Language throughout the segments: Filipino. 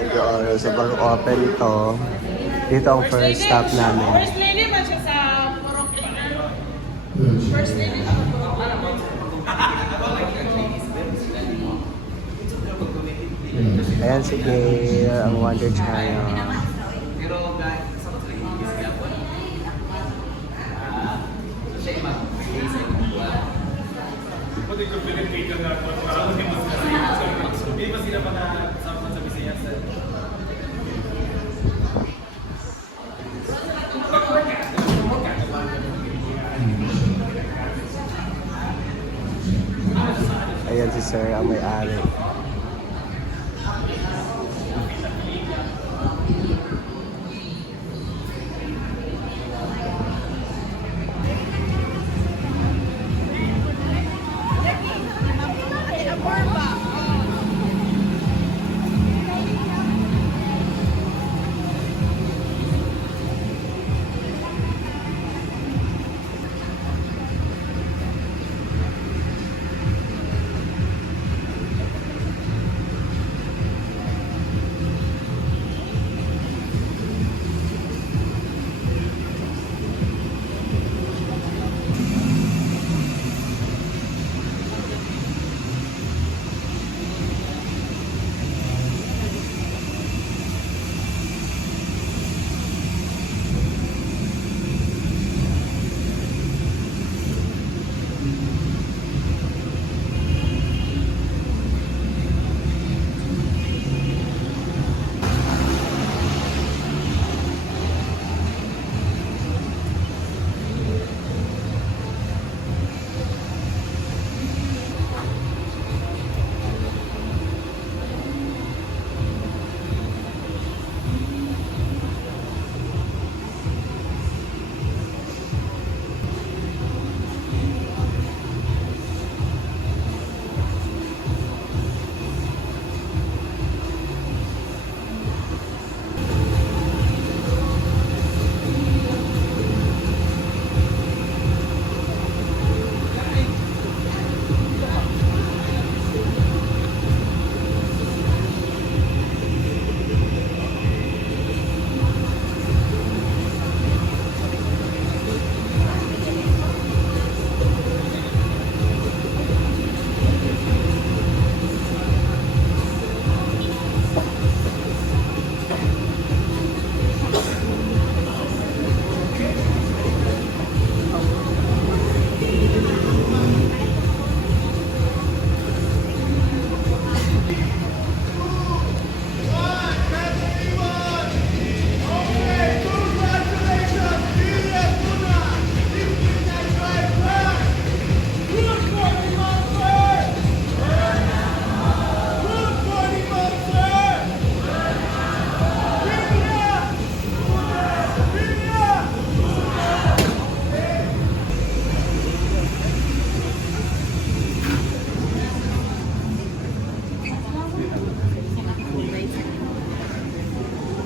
Medyo sobrang open to. Dito ang first stop namin. First lady man siya sa Purok. First lady sa Purok. Ayan, sige, ang Wonder China. Ayan si Sir, ang may-ari.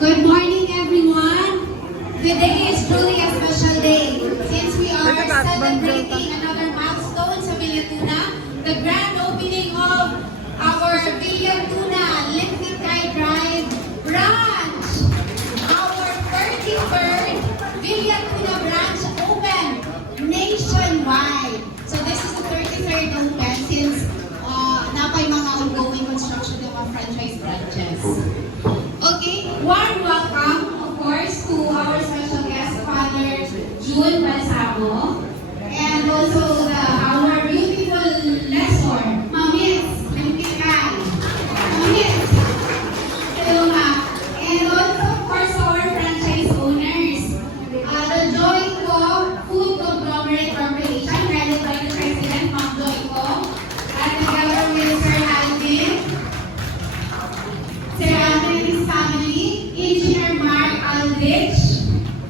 Good morning, everyone. Today is truly a special day since we are celebrating another milestone sa Villa Tuna, the grand opening of our Villa Tuna Limpicay Drive branch. Our 33rd Villa Tuna branch open nationwide. So this is the 33rd open since napay mga ongoing construction ng mga franchise branches. Okay, warm welcome, of course, to our special guest, Father June Balsamo, and also our beautiful lesson, Mamis Limpicay. Mamis. Hello, ma'am. And also, of course, our franchise owners, the Joyco Food Conglomerate Corporation, headed by the President, Ma'am Joyco, at together with Sir Alvin, Sir Alvin and his family, Engineer Mark Aldrich,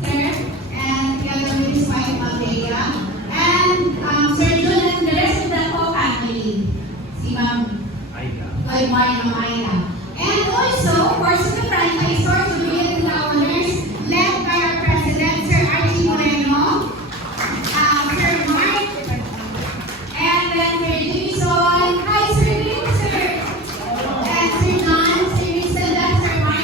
sir, and together with his wife, Maldea, and Sir Jun and the rest of the whole family, si Ma'am Aida. And also, of course, the franchisor to be the owners, led by our President, Sir Archie Moreno, Sir Mark, and then Sir Jason, hi Sir Lim, sir, and Sir John, Sir Rizal, Sir Mark,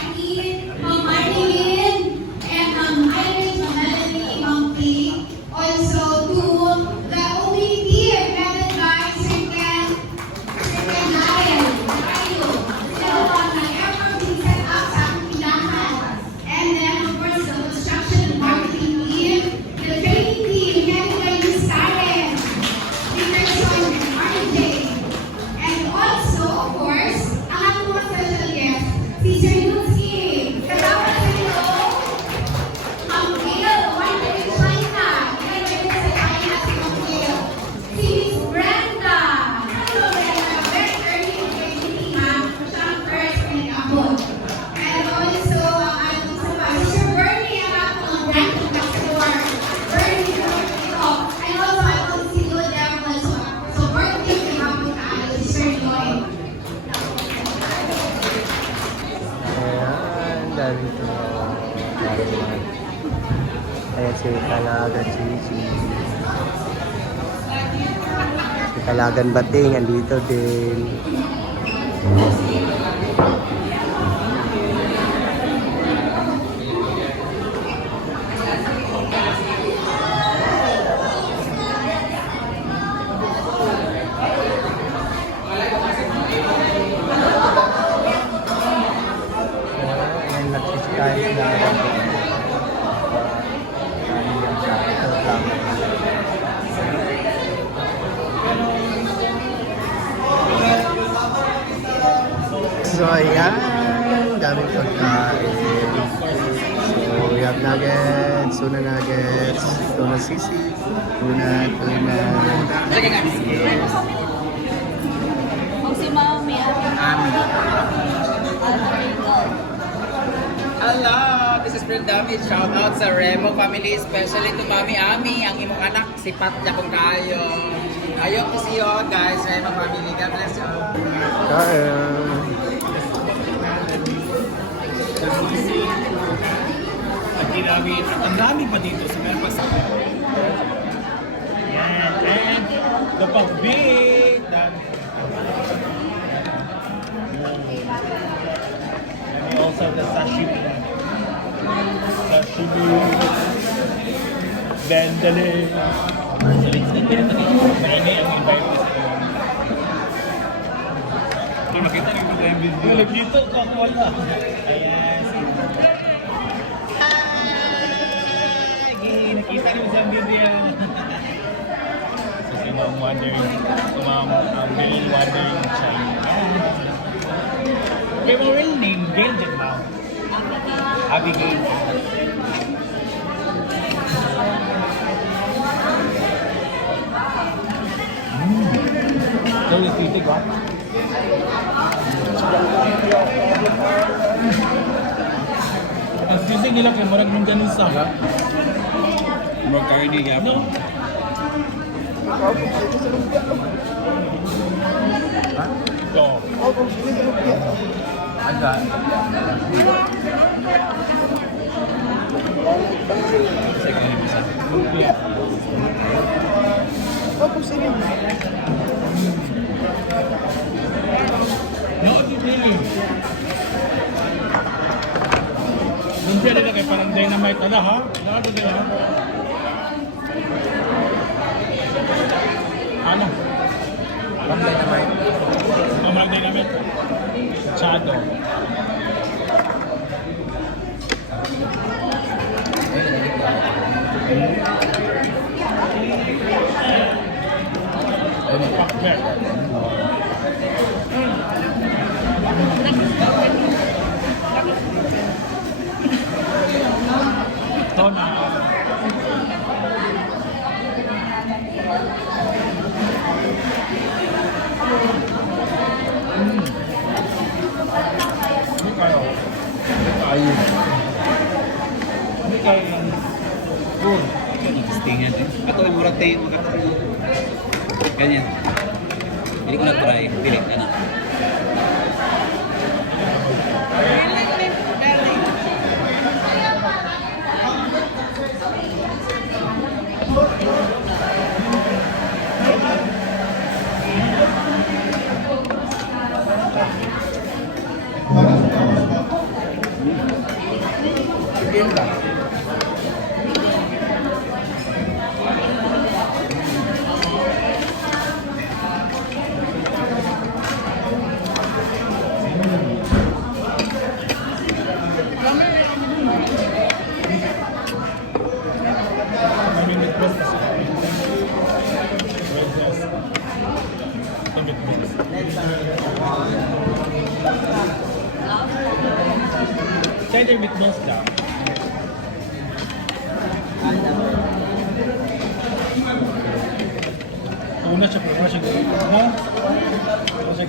ganito. Ayan si Kalagan Gigi. Si Kalagan Bating, andito din. Ayan, nagsisikayos na ako. So ayan, daming pagkain. So we have nuggets, tuna nuggets, tuna sisig, tuna. Kung si Mami Hello, this is Brenda David. Shout out sa Remo family, especially to Mami Ami, ang imong anak, si Patya kung kayo. Ayun to see you all guys, Remo family. God bless you all. Kain. Ang dami pa dito sa meron pa sa yan, and the pag-big and also the sashimi vendale ini ang invite ko sa iyo kung makita rin mo tayong video dito ako wala ayan nakita rin sa video. So, sino ang wondering, Gail wondering China. Okay, mo real name, Gail dyan now. Abigail. Ito yung titig, ha? Ang sisig nila kaya marag nung ganun sa Magkarini ka no? Ito. Anda. No, really. Lumpia nila kay parang dynamite na ha? Ano na yan? Ano? Parang dynamite. Parang dynamite. Chado. Pakbet. Ito na. Hindi kayo. Ayun. Hindi kayo ng good. Stingan eh. Ito yung murag tayo magkakaroon. Ganyan. Hindi ko na-try. Pilik ka na. Cheddar meatballs daw. Una siya po, una siya. No? Una siya.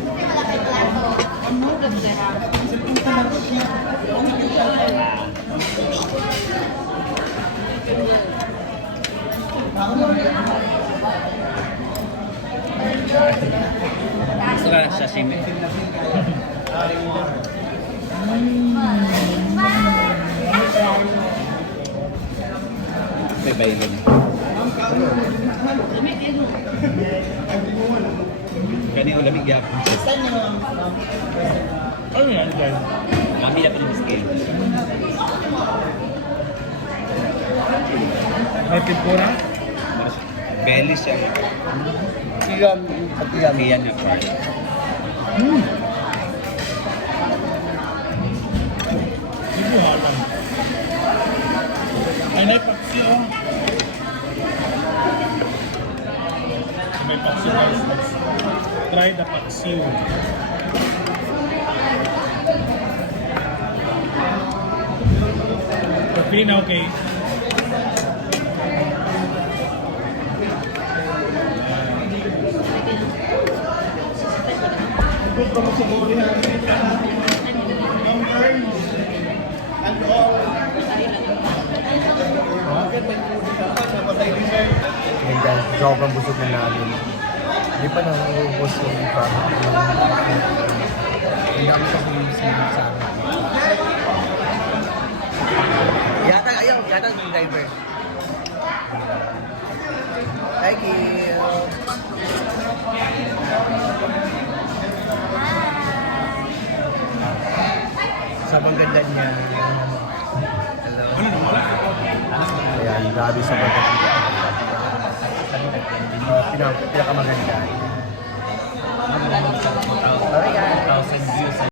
Gusto ka sashimi. may bayan. Kani ulamig gyapon. Ano yan, guys? Kami na pala scale. May tempura? Belly siya. Siyan, pati yan. Yan na part. Hindi halang. Ay, naipaksi oh. May paksi guys. Let's try the paksiw. Okay na okay. Ayan guys, sobrang busog na namin. Hindi pa nangubos yung product. Hindi kami sa sumisilip sa amin. Yata yung driver. Thank you. Sabang ganda niya. Hello. Ayan, grabe sa ganda. Pinakamaganda. Alright guys. 1,000 views.